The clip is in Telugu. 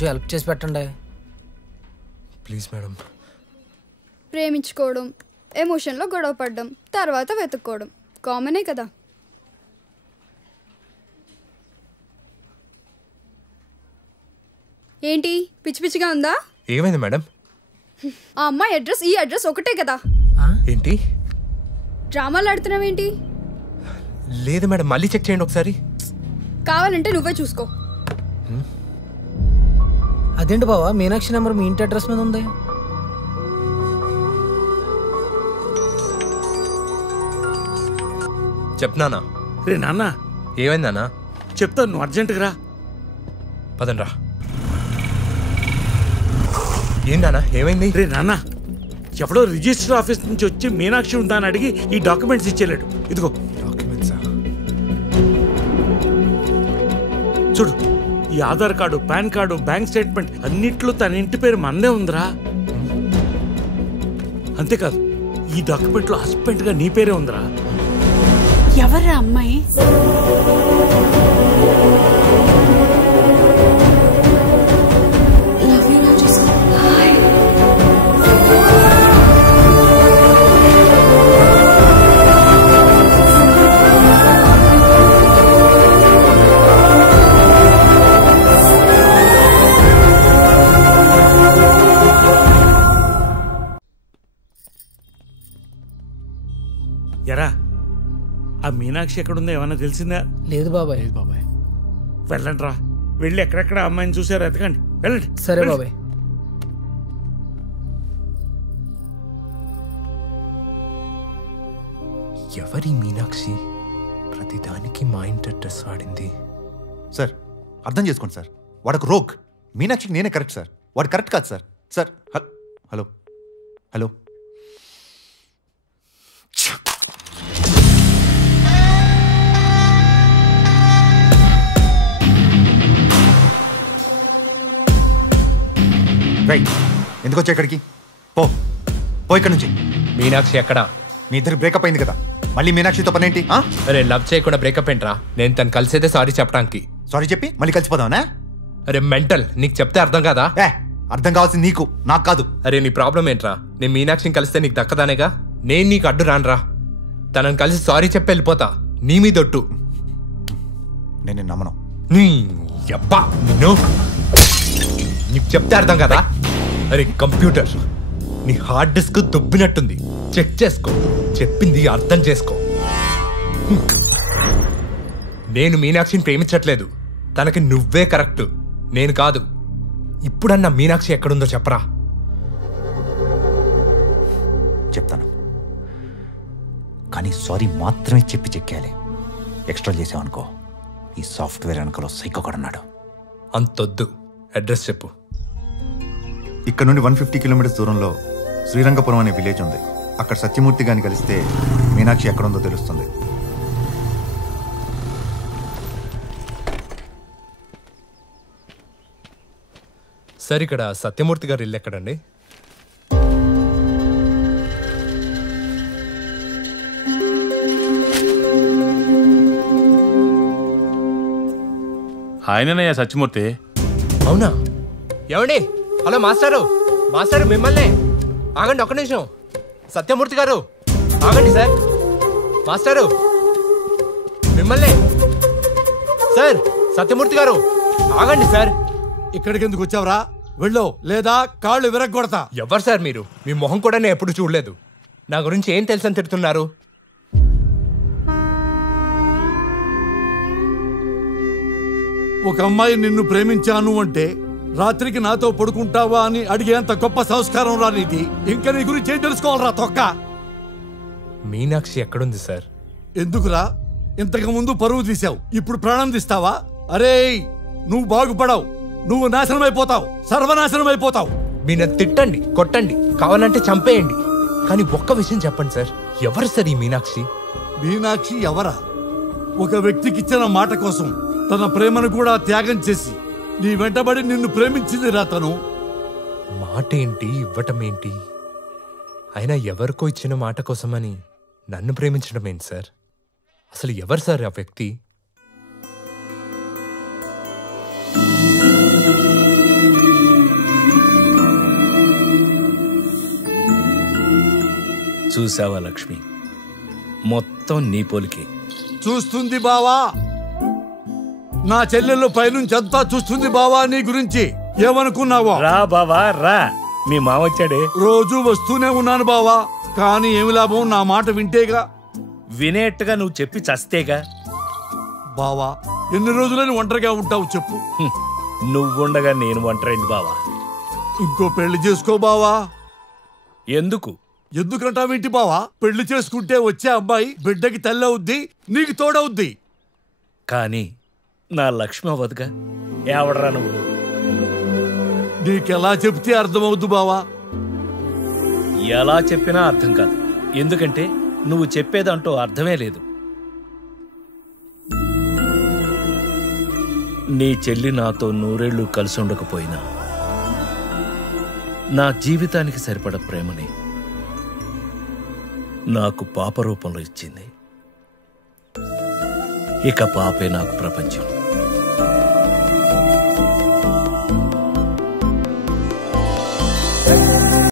కొంచెం హెల్ప్ చేసి పెట్టండి ప్లీజ్ మేడం. ప్రేమించుకోవడం, ఎమోషన్లో గొడవ పడడం, తర్వాత వెతుక్కోవడం కామనే కదా. ఏంటి పిచ్చి పిచ్చిగా ఉందా? ఏమైంది మేడం? ఆ అమ్మాయి అడ్రస్ ఈ అడ్రస్ ఒకటే కదా. ఏంటి డ్రామాలు ఆడుతున్నావేంటి? లేదు మేడం, మళ్ళీ చెక్ చేయండి ఒకసారి. కావాలంటే నువ్వే చూసుకో. అదేంటి బావా, మీనాక్షి నెంబర్ మీ ఇంటి అడ్రస్ మీద ఉంది. చెప్నానా? రే నాన్న, ఏమైందన్నా? చెప్తాను, నువ్వు అర్జెంటుగా రా. పదండ్రా. ఏంటన్నా ఏమైంది? రే నాన్న, ఎవడో రిజిస్టర్ ఆఫీస్ నుంచి వచ్చి మీనాక్షి ఉందా అని అడిగి ఈ డాక్యుమెంట్స్ ఇచ్చేలేడు. ఇదిగో డాక్యుమెంట్సా? చూడు, ఈ Aadhaar card, pan card, bank statement అన్నిట్లో తన ఇంటి పేరు మందే ఉందిరా. అంతేకాదు, ఈ డాక్యుమెంట్ లో హస్బెండ్ గా నీ పేరే ఉందిరా. ఎవర్రా అమ్మాయి? ఎరా, ఆ మీనాక్షి ఎక్కడుందో ఏమన్నా తెలిసిందా? లేదు బాబాయ్. వెళ్ళండి రా, వెళ్ళి ఎక్కడెక్కడ అమ్మాయిని చూసారో ఎతకండి. వెళ్ళండి. సరే బాబాయ్. ఎవరి మీనాక్షి ప్రతిదానికి మా ఇంటి అడ్రస్ వాడింది? సార్ అర్థం చేసుకోండి సార్, వాడొక రోగ్. మీనాక్షికి నేనే కరెక్ట్ సార్, వాడు కరెక్ట్ కాదు sir. Sir hello hello right, ఎందుకు వచ్చా ఇక్కడికి? పో పో ఇక్కడి నుంచి. మీనాక్షి ఎక్కడా? మీ ఇద్దరు బ్రేకప్ అయింది కదా, మళ్ళీ మీనాక్షితో పనేంటి? అరే లవ్ చేయకుండా బ్రేకప్ ఏంట్రా? నేను తను కలిసేదే సారీ చెప్పడానికి. సారీ చెప్పి మళ్ళీ కలిసిపోదావనా? అరే మెంటల్, నీకు చెప్తే అర్థం కాదా? అర్థం కావాల్సింది నీకు, నాకు కాదు. అరే నీ ప్రాబ్లం ఏంట్రా? నేను మీనాక్షిని కలిస్తే నీకు దక్కదానేగా. నేను నీకు అడ్డు రానురా. తనని కలిసి సారీ చెప్పి వెళ్ళిపోతా. నీ మీదొట్టు. నేను నమ్మను. నీకు చెప్తే అర్థం కదా? అరే కంప్యూటర్, నీ హార్డ్ డిస్క్ దుబ్బినట్టుంది. చెక్ చేసుకో, చెప్పింది అర్థం చేసుకో. నేను మీనాక్షిని ప్రేమించట్లేదు, తనకి నువ్వే కరెక్ట్, నేను కాదు. ఇప్పుడన్నా మీనాక్షి ఎక్కడుందో చెప్పరా. చెప్తాను, కానీ సారీ మాత్రమే చెప్పి చెక్కేయాలి. ఎక్స్ట్రా చేసావనుకో, ఈ సాఫ్ట్వేర్ వెనకలో సైకో కూడా ఉన్నాడు. అంతొద్దు, అడ్రస్ చెప్పు. ఇక్కడ నుండి 150 కిలోమీటర్స్ దూరంలో శ్రీరంగపురం అనే విలేజ్ ఉంది. అక్కడ సత్యమూర్తి గారిని కలిస్తే మీనాక్షి ఎక్కడుందో తెలుస్తుంది. సరే, ఇక్కడ సత్యమూర్తి గారు ఇల్లు ఎక్కడండి? ఆయననయ్యా సత్యమూర్తి. అవునా? ఏమండి? హలో మాస్టారు, మాస్టారు మిమ్మల్ని. ఆగండి ఒక్క నిమిషం. సత్యమూర్తి గారు ఆగండి సార్. మాస్టారు మిమ్మల్ని. సార్ సత్యమూర్తి గారు ఆగండి సార్. ఇక్కడికి ఎందుకు వచ్చావురా? వెళ్ళు, లేదా కాళ్ళు విరగ్గొడతా. ఎవరు సార్ మీరు? మీ మొహం కూడా నేను ఎప్పుడు చూడలేదు. నా గురించి ఏం తెలుసని తిడుతున్నారు? ఒక అమ్మాయి నిన్ను ప్రేమించాను అంటే రాత్రికి నాతో పడుకుంటావా అని అడిగేంత గొప్ప సంస్కారం రా నీది. ఇంకా నీ గురించి ఏం తెలుసుకోవాలరా తొక్క? మీనాక్షి ఎక్కడుంది సార్? ఎందుకురా? ఇంతకు ముందు పరువు తీసావు, ఇప్పుడు ప్రాణం తీస్తావా? అరే, నువ్వు బాగుపడవు, నువ్వు నాశనం అయిపోతావు, సర్వనాశనం అయిపోతావు. మీరు తిట్టండి, కొట్టండి, కావాలంటే చంపేయండి, కానీ ఒక్క విషయం చెప్పండి సార్, ఎవరు సార్ ఈ మీనాక్షి? మీనాక్షి ఎవరా? ఒక వ్యక్తికి ఇచ్చిన మాట కోసం తన ప్రేమను కూడా త్యాగం చేసి నీ వెంటబడి నిన్ను ప్రేమించింది రా తను. మాట ఏంటి, ఇవ్వటం ఏంటి? అయినా ఎవరికో ఇచ్చిన మాట కోసమని నన్ను ప్రేమించడం ఏంటి సార్? అసలు ఎవరు సార్ ఆ వ్యక్తి? చూసావా లక్ష్మి, మొత్తం నీ పోలికే. చూస్తుంది బావా, నా చెల్లెళ్ళు పైనుంచి అంతా చూస్తుంది బావా. నీ గురించి ఏమనుకున్నావో? రా బావా రా, మీ మామ వచ్చాడే. రోజు వస్తూనే ఉన్నాను బావా, కానీ ఏమి లాభం? నా మాట వింటేగా. వినేట్టుగా నువ్వు చెప్పి చస్తేగా. బావా, ఎన్ని రోజులని ఒంటరిగా ఉంటావు చెప్పు. నువ్వుండగా నేను ఒంటరైంది బావా. ఇంకో పెళ్లి చేసుకో బావా. ఎందుకు? ఎందుకంటావేంటి బావా? పెళ్లి చేసుకుంటే వచ్చే అమ్మాయి బిడ్డకి తల్లి అవుద్ది, నీకు తోడవుద్ది. కానీ నా లక్ష్మి అవ్వదుగా. ఎవడరా నువ్వు? నీకెలా చెప్తే అర్థమవుద్దు బావా? ఎలా చెప్పినా అర్థం కాదు, ఎందుకంటే నువ్వు చెప్పేదంటూ అర్థమే లేదు. నీ చెల్లి నాతో 100 ఏళ్ళు కలిసి ఉండకపోయినా నా జీవితానికి సరిపడ ప్రేమని నాకు పాప రూపంలో ఇచ్చింది. ఇక పాపే నాకు ప్రపంచం.